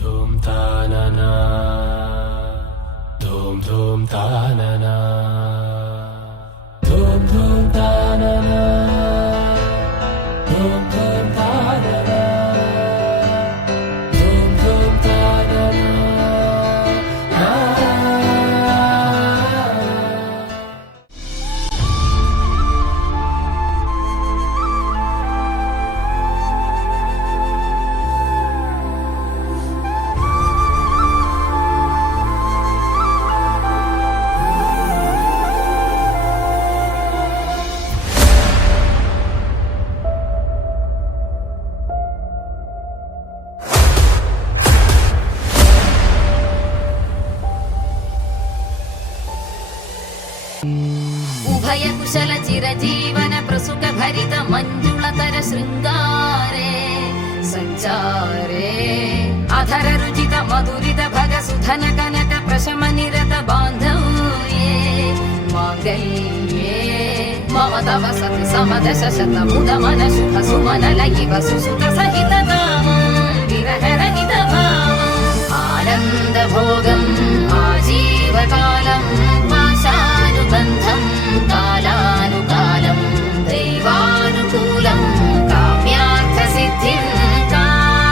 धूम तानना धूम धूम तानना धूम धूम तानना धूम धूम तानना धूम धूम तानना उभय कुशल चिरजीवन प्रसुख भरित मंजुलतर शृंगारे संचारे अधर रुचित मधुरित भग सुधन कनक प्रशम निरत बांधव्ये मांगल्ये मम तव सति समदश शत मुद मन शुभ सुमन लयिव सुसुत सहित विरह रहित भावम् आनंद भोगम् आजीवकालम् पाशानुबन्धं कालानुकालं दैवानुकूलं काम्यार्थसिद्धिं कामये।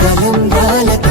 కలం